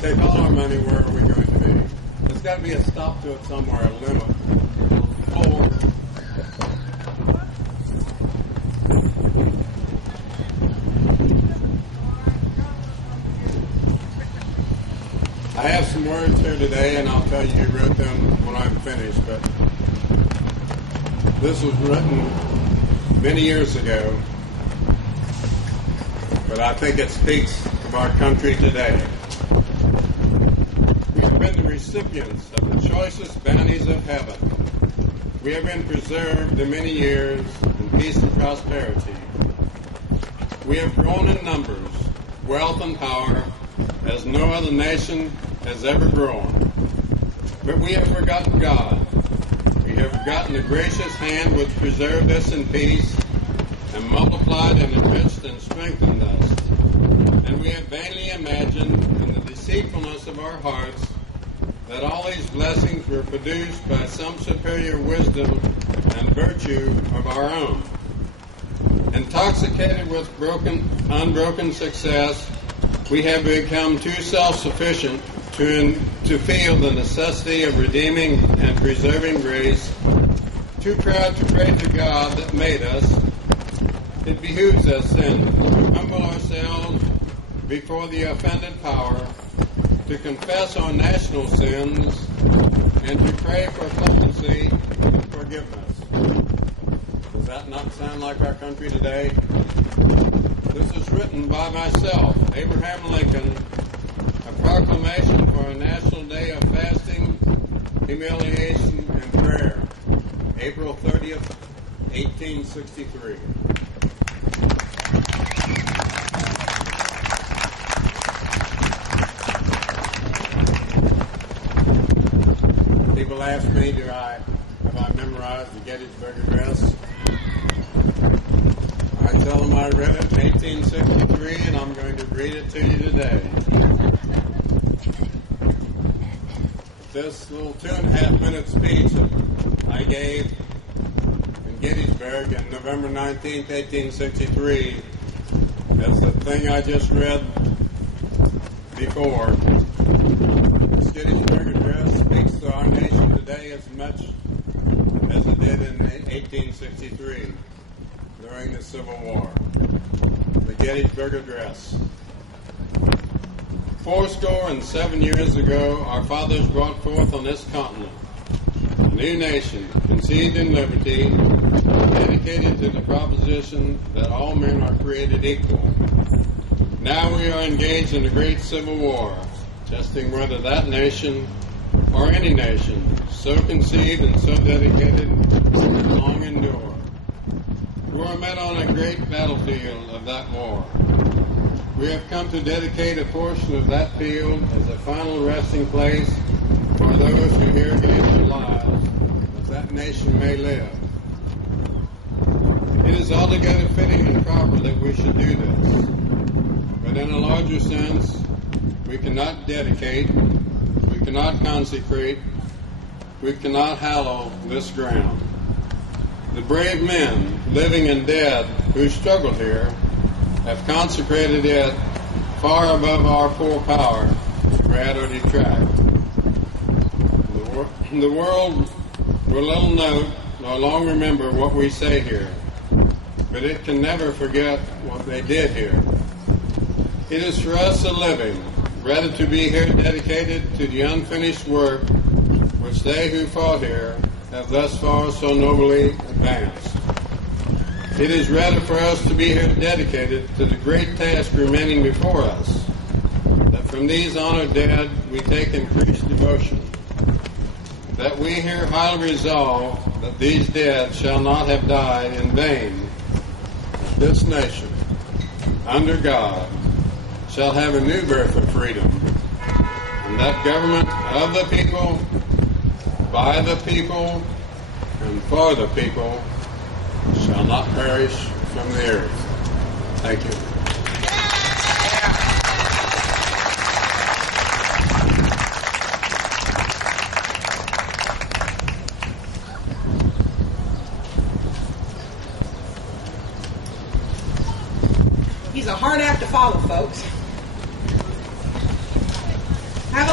take all our money, where are we going to be? There's got to be a stop to it somewhere, a limit. Floor. I have some words here today, and I'll tell you who wrote them when I'm finished, but this was written many years ago, but I think it speaks of our country today. We have been the recipients of the choicest bounties of heaven. We have been preserved in many years in peace and prosperity. We have grown in numbers, wealth, and power as no other nation has ever grown. But we have forgotten God. We have forgotten the gracious hand which preserved us in peace and multiplied and enriched and strengthened us. And we have vainly imagined in the deceitfulness of our hearts that all these blessings were produced by some superior wisdom and virtue of our own. Intoxicated with unbroken success, we have become too self-sufficient to feel the necessity of redeeming and preserving grace, too proud to pray to God that made us. It behooves us then to humble ourselves before the offended power, to confess our national sins, and to pray for clemency and forgiveness. Does that not sound like our country today? This is written by myself, Abraham Lincoln, a proclamation for a national day of fasting, humiliation, and prayer, April 30th, 1863. People ask me, have I memorized the Gettysburg Address? I tell them I read it in 1863, and I'm going to read it to you today. This little 2.5-minute speech that I gave in Gettysburg on November 19th, 1863, is the thing I just read before. This Gettysburg Address speaks to our nation today as much as it did in 1863 during the Civil War. The Gettysburg Address. 77 years ago, our fathers brought forth on this continent a new nation, conceived in liberty, dedicated to the proposition that all men are created equal. Now we are engaged in a great civil war, testing whether that nation or any nation so conceived and so dedicated can long endure. We are met on a great battlefield of that war. We have come to dedicate a portion of that field as a final resting place for those who here gave their lives, that nation may live. It is altogether fitting and proper that we should do this. But in a larger sense, we cannot dedicate, we cannot consecrate, we cannot hallow this ground. The brave men, living and dead, who struggled here, have consecrated it far above our poor power to add or detract. The world will little note nor long remember what we say here, but it can never forget what they did here. It is for us a living, rather to be here dedicated to the unfinished work which they who fought here have thus far so nobly advanced. It is rather for us to be here dedicated to the great task remaining before us, that from these honored dead we take increased devotion, that we here highly resolve that these dead shall not have died in vain. This nation, under God, shall have a new birth of freedom, and that government of the people, by the people, and for the people, shall not perish from the earth. Thank you. He's a hard act to follow, folks.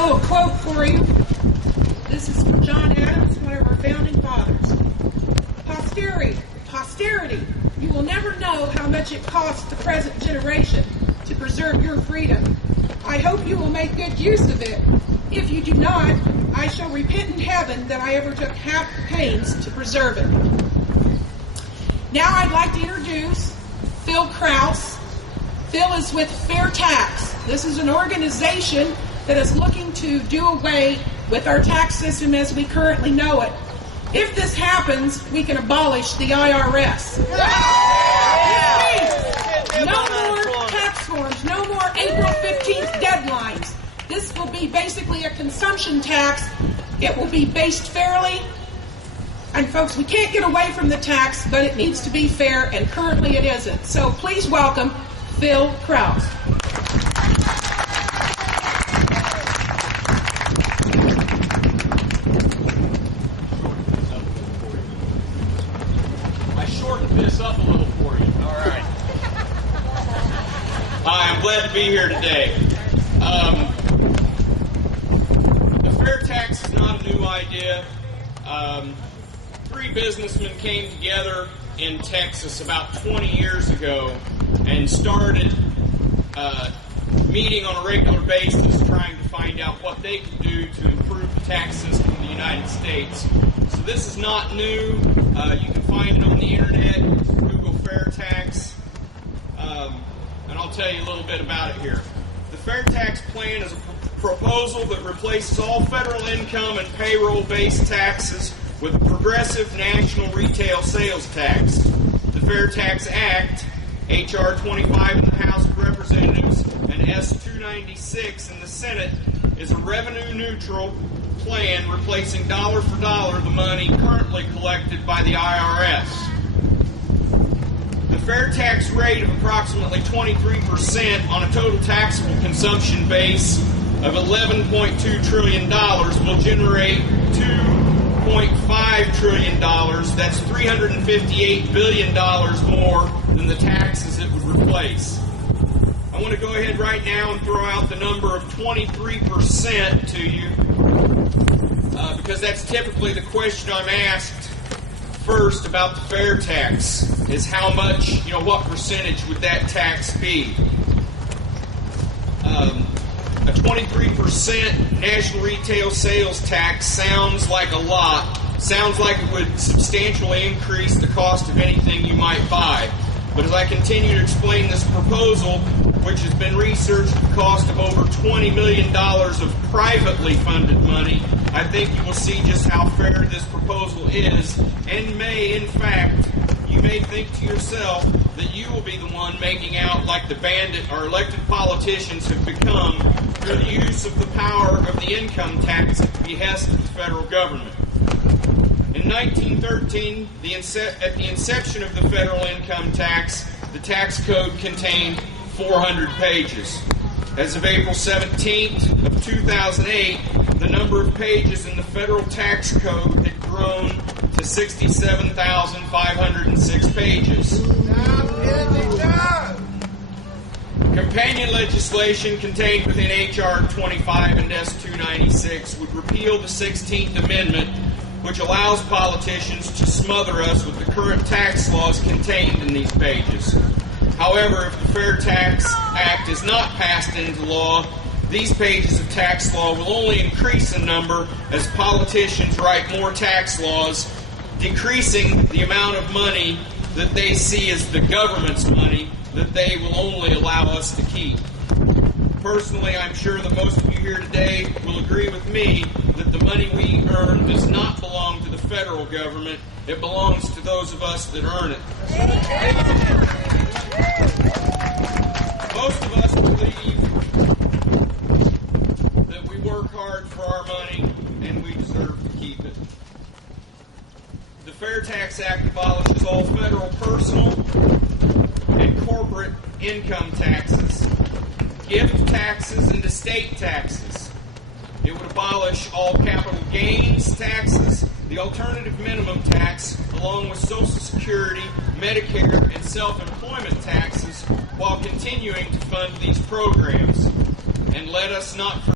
little quote for you. This is from John Adams, one of our founding fathers. Posterity, you will never know how much it costs the present generation to preserve your freedom. I hope you will make good use of it. If you do not, I shall repent in heaven that I ever took half the pains to preserve it. Now I'd like to introduce Phil Krause. Phil is with Fair Tax. This is an organization that is looking to do away with our tax system as we currently know it. If this happens, we can abolish the IRS. No more tax forms, no more April 15th deadlines. This will be basically a consumption tax. It will be based fairly. And folks, we can't get away from the tax, but it needs to be fair, and currently it isn't. So please welcome Phil Krause. This up a little for you. All right. Hi, I'm glad to be here today. The fair tax is not a new idea. Three businessmen came together in Texas about 20 years ago and started meeting on a regular basis trying to find out what they could do to improve the tax system in the United States. So this is not new. You can find it on the internet. Google Fair Tax. And I'll tell you a little bit about it here. The Fair Tax Plan is a proposal that replaces all federal income and payroll-based taxes with a progressive national retail sales tax. The Fair Tax Act, H.R. 25 in the House of Representatives and S. 296 in the Senate, is a revenue-neutral plan replacing dollar for dollar the money currently collected by the IRS. The fair tax rate of approximately 23% on a total taxable consumption base of $11.2 trillion will generate $2.5 trillion. That's $358 billion more than the taxes it would replace. I want to go ahead right now and throw out the number of 23% to you because that's typically the question I'm asked first about the fair tax is how much, what percentage would that tax be? A 23% national retail sales tax sounds like a lot. Sounds like it would substantially increase the cost of anything you might buy. But as I continue to explain this proposal, which has been researched at the cost of over $20 million of privately funded money, I think you will see just how fair this proposal is, and you may think to yourself that you will be the one making out like the bandit our elected politicians have become through the use of the power of the income tax at the behest of the federal government. In 1913, at the inception of the federal income tax, the tax code contained 400 pages. As of April 17th of 2008, the number of pages in the federal tax code had grown to 67,506 pages. Companion legislation contained within H.R. 25 and S. 296 would repeal the 16th Amendment, which allows politicians to smother us with the current tax laws contained in these pages. However, if the Fair Tax Act is not passed into law, these pages of tax law will only increase in number as politicians write more tax laws, decreasing the amount of money that they see as the government's money that they will only allow us to keep. Personally, I'm sure that most of you here today will agree with me that the money we earn does not belong to the federal government. It belongs to those of us that earn it. Most of us believe that we work hard for our money and we deserve to keep it. The Fair Tax Act abolishes all federal personal and corporate income taxes, gift taxes, and estate taxes. It would abolish all capital gains taxes, the alternative minimum tax, along with Social Security, Medicare, and self-employment taxes, while continuing to fund these programs. And let us not forget